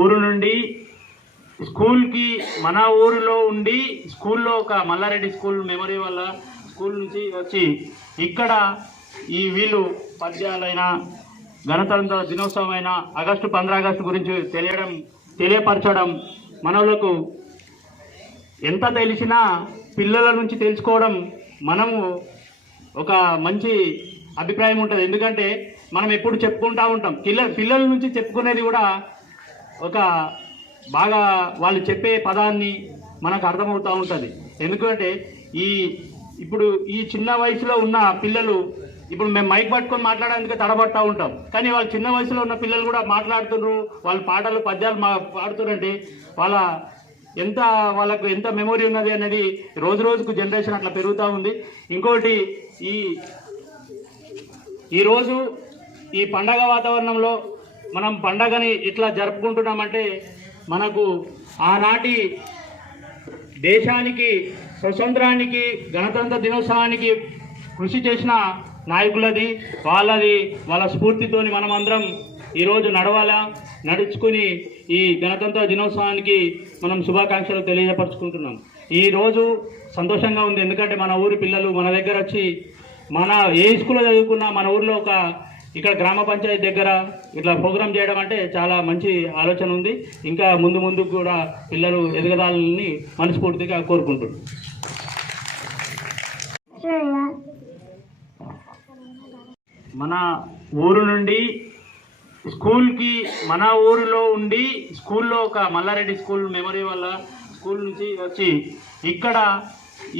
ఊరు నుండి స్కూల్కి మన ఊరిలో ఉండి స్కూల్లో ఒక మల్లారెడ్డి స్కూల్ మెమరీ వల్ల స్కూల్ నుంచి వచ్చి ఇక్కడ ఈ వీళ్ళు పద్యాలైన గణతంత్ర దినోత్సవమైన ఆగస్టు 15 గురించి తెలియపరచడం మనలకు ఎంత తెలిసినా పిల్లల నుంచి తెలుసుకోవడం మనము ఒక మంచి అభిప్రాయం ఉంటుంది. ఎందుకంటే మనం ఎప్పుడు చెప్పుకుంటూ ఉంటాం, పిల్లల నుంచి చెప్పుకునేది కూడా ఒక బాగా వాళ్ళు చెప్పే పదాన్ని మనకు అర్థమవుతూ ఉంటుంది. ఎందుకంటే ఇప్పుడు ఈ చిన్న వయసులో ఉన్న పిల్లలు, ఇప్పుడు మేము మైక్ పట్టుకొని మాట్లాడడానికి తడబడతా ఉంటాం, కానీ వాళ్ళు చిన్న వయసులో ఉన్న పిల్లలు కూడా మాట్లాడుతున్నారు, వాళ్ళు పాటలు పద్యాలు పాడుతున్నారంటే వాళ్ళకు ఎంత మెమొరీ ఉన్నది అనేది రోజు రోజుకు జనరేషన్ అట్లా పెరుగుతూ ఉంది. ఇంకోటి ఈరోజు ఈ పండగ వాతావరణంలో మనం పండగని ఇట్లా జరుపుకుంటున్నామంటే మనకు ఆనాటి దేశానికి స్వతంత్రానికి గణతంత్ర దినోత్సవానికి కృషి చేసిన నాయకులది వాళ్ళ స్ఫూర్తితోని మనమందరం ఈరోజు నడుచుకుని ఈ గణతంత్ర దినోత్సవానికి మనం శుభాకాంక్షలు తెలియపరుచుకుంటున్నాం. ఈరోజు సంతోషంగా ఉంది, ఎందుకంటే మన ఊరి పిల్లలు మన దగ్గర వచ్చి మన ఏ స్కూల్లో చదువుకున్నా మన ఊరిలో ఇక్కడ గ్రామ పంచాయతీ దగ్గర ఇట్లా ప్రోగ్రాం చేయడం అంటే చాలా మంచి ఆలోచన ఉంది. ఇంకా ముందు కూడా పిల్లలు ఎదగదాలని మనస్ఫూర్తిగా కోరుకుంటున్నాం. మన ఊరు నుండి స్కూల్కి మన ఊరిలో ఉండి స్కూల్లో ఒక మల్లారెడ్డి స్కూల్ మెమరీ వల్ల స్కూల్ నుంచి వచ్చి ఇక్కడ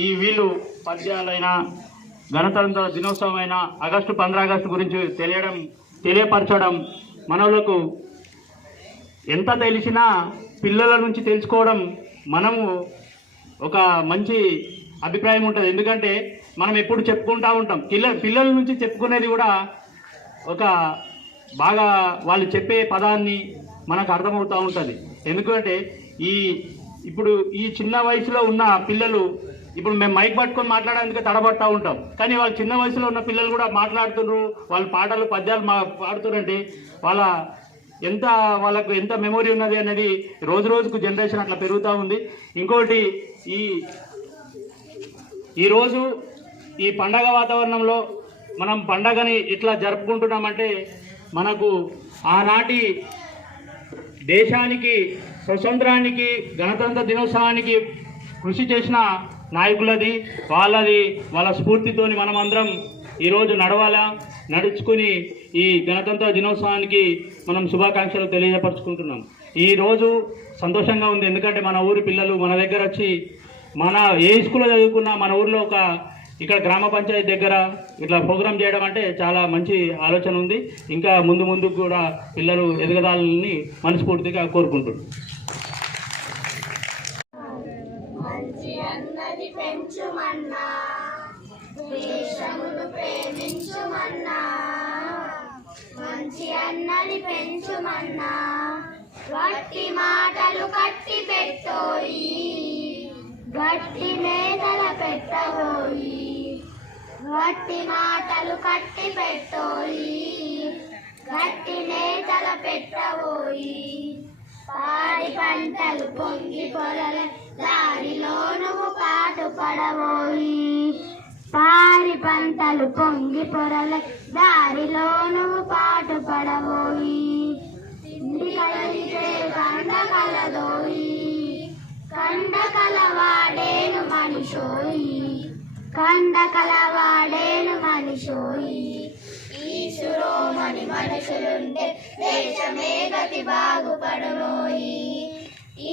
ఈ వీళ్ళు పద్యాలైన గణతంత్ర దినోత్సవమైన ఆగస్టు 15 గురించి తెలియపరచడం మనలకు ఎంత తెలిసినా పిల్లల నుంచి తెలుసుకోవడం మనము ఒక మంచి అభిప్రాయం ఉంటుంది. ఎందుకంటే మనం ఎప్పుడు చెప్పుకుంటూ ఉంటాం, పిల్లల నుంచి చెప్పుకునేది కూడా ఒక బాగా వాళ్ళు చెప్పే పదాన్ని మనకు అర్థమవుతూ ఉంటుంది. ఎందుకంటే ఇప్పుడు ఈ చిన్న వయసులో ఉన్న పిల్లలు, ఇప్పుడు మేము మైక్ పట్టుకొని మాట్లాడడానికి తడబడతా ఉంటాం, కానీ వాళ్ళు చిన్న వయసులో ఉన్న పిల్లలు కూడా మాట్లాడుతున్నారు, వాళ్ళు పాటలు పద్యాలు పాడుతున్నారంటే వాళ్ళకు ఎంత మెమొరీ ఉన్నది అనేది రోజు రోజుకు జనరేషన్ అట్లా పెరుగుతూ ఉంది. ఇంకోటి ఈరోజు ఈ పండగ వాతావరణంలో మనం పండగని ఇట్లా జరుపుకుంటున్నామంటే మనకు ఆనాటి దేశానికి స్వతంత్రానికి గణతంత్ర దినోత్సవానికి కృషి చేసిన నాయకులది వాళ్ళ స్ఫూర్తితోని మనమందరం ఈరోజు నడుచుకుని ఈ గణతంత్ర దినోత్సవానికి మనం శుభాకాంక్షలు తెలియపరుచుకుంటున్నాం. ఈరోజు సంతోషంగా ఉంది, ఎందుకంటే మన ఊరి పిల్లలు మన దగ్గర వచ్చి మన ఏ స్కూల్లో చదువుకున్నా మన ఊరిలో ఇక్కడ గ్రామ పంచాయతీ దగ్గర ఇట్లా ప్రోగ్రాం చేయడం అంటే చాలా మంచి ఆలోచన ఉంది. ఇంకా ముందు కూడా పిల్లలు ఎదగదాలని మనస్ఫూర్తిగా కోరుకుంటున్నాం. వట్టి మాటలు కట్టి పెట్టోయి, గట్టి నేతల పెట్టబోయి, గట్టి మాటలు కట్టి పెట్టోయి, గట్టి నేతల పెట్టబోయి, పాడి పంటలు పొంగి పొరల దారిలో నువ్వు పాటు పడబోయి, పాడి పంటలు పొంగి పొరల దారిలో నువ్వు పాటు పడబోయి, కండకలదోయి, కండకలవాడేను మనిషోయి, ఈశ్వరోమని మనుషులుంటే దేశమే గతి బాగుపడునోయి,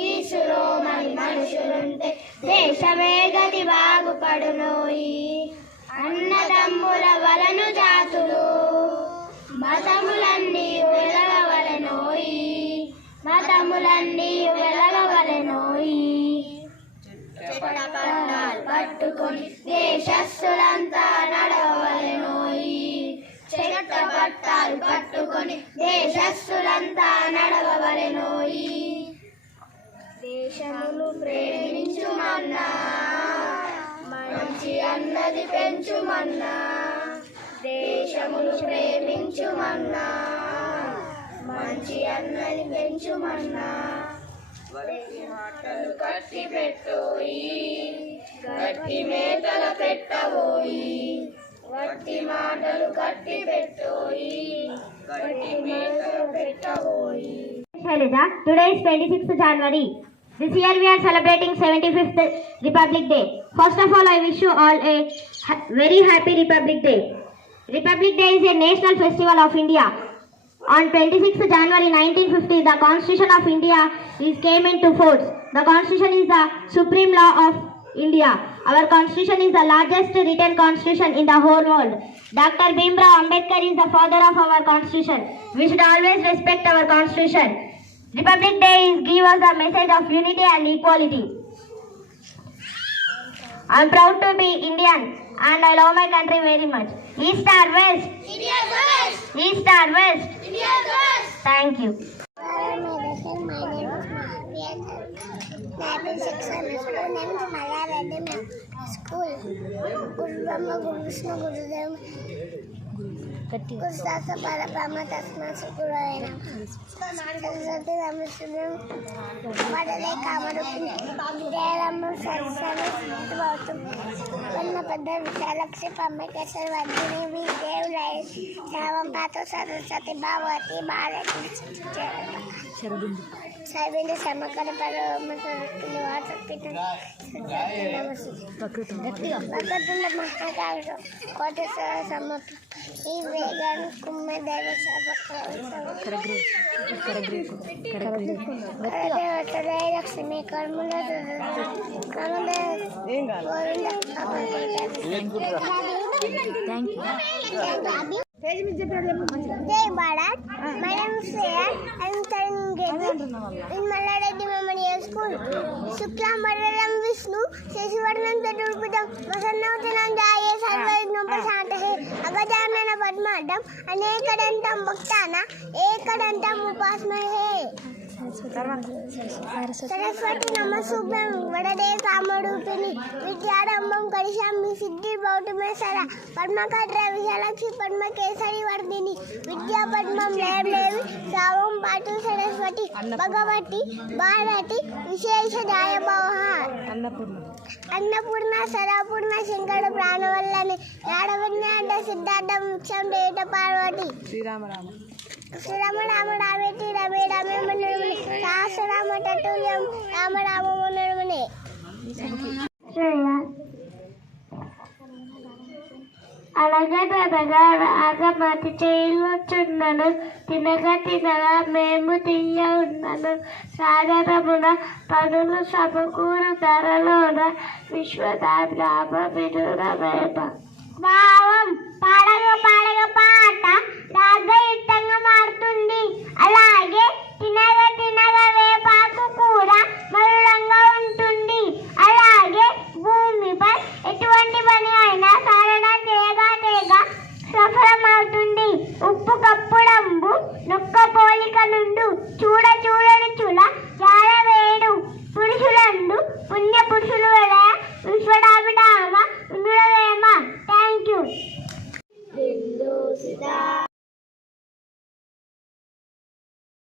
ఈశ్వరోమని మనుషులుంటే దేశమే గతి బాగుపడునోయి, అన్నదమ్ముల వలను జాతులు మతములన్నీ వెలగవలెనోయి, మతములన్నీ వెలగవలెనోయి, పట్టుకొని దేశస్సులంతా నడవవలెనోయి, చెట్ట పట్టాలు పట్టుకొని దేశస్సులంతా నడవవలెనోయి, దేశమును ప్రేమించుమన్నా మంచి అన్నది పెంచుమన్నా, దేశమును ప్రేమించుమన్నా మంచి అన్నని పెంచుమన్నా గట్టి మాటలు కట్టి పెట్టోయి గట్టి మేతల పెట్టబోయి గట్టి మాటలు కట్టి పెట్టోయి గట్టి మేతలు పెట్టబోయి. Shailaja, today is 26th January. This year we are celebrating 75th Republic Day. First of all, I wish you all a very happy Republic Day. Republic Day is a national festival of India. On 26th January 1950, the Constitution of India came into force. The Constitution is the supreme law of India. Our Constitution is the largest written Constitution in the whole world. Dr. Bhimrao Ambedkar is the father of our Constitution. We should always respect our Constitution. Republic Day gives us a message of unity and equality. I am proud to be Indian and I love my country very much. East or West? India's best! East or West? India's best! Thank you. My name is Mahavir. I'm in 6th semester. My name is Mala Reddy. School. Guru Brahma, Guru Vishnu, Guru Deva. Guru Sasa Para Brahma Tasma Sukurayana. Saraswati Ramasudam. Padale Kamarupin. Jayarama Sarasana Bautam. Vanna Padda Vishalakshi Pamakasar Vardhini Videv Lai. Savam Pato Saraswati Bhavati Bharati. Sarvendra Samakara Parama Saraswati Vasapitan. Pakatunda Mahakasha. Kota Samapa. ఈ వేగం కుమ్మె దేవ Lakshmi కర్ముల Jai Bharat. My name is Shreya. I am studying in Malla Reddy Memorial School. Shuklam Bharadram Vishnu. Sheshivarnam Chaturpudam. Vasannavtanam Jaya Sarvajnam Prasantahe. Agajamana Padmadam. Anekadantam Bhaktana. Ekadantam Upasmahe. Saraswati Namasubham Vadade Kamarupini Vidyarambam Karishami Siddhi Bautamesara Padmakatra Vishalakshi Padma Kesari Vardhini Vidya Padmam Levi Savam Patu Saraswati Bhagavati Bharati Vishesha Jaya Bhavaha Annapurna Sarapurna Shankara Pranavallani Yadavanyada Siddhartha Muksham Deta Parvati Srirama Rama Rameti Rame Rame Manurmane Sahasrama Tatuliyam Rama Rama Manurmane. అలగదనగా ఆగమతి చేయుచున్నను తినగా తినగా మేము తీయ ఉన్నను సాగరమున పనులు సమకూరు ధరలోన విశ్వదాభ్రామ వినురవేమ. భావం పాడగా పాడగా పాట రాగయుక్తంగా మారుతుంది. అలాగే తినగా తినగా వేపాకు కూడా మధురంగా ఉంటుంది. అలాగే భూమిపై ఎటువంటి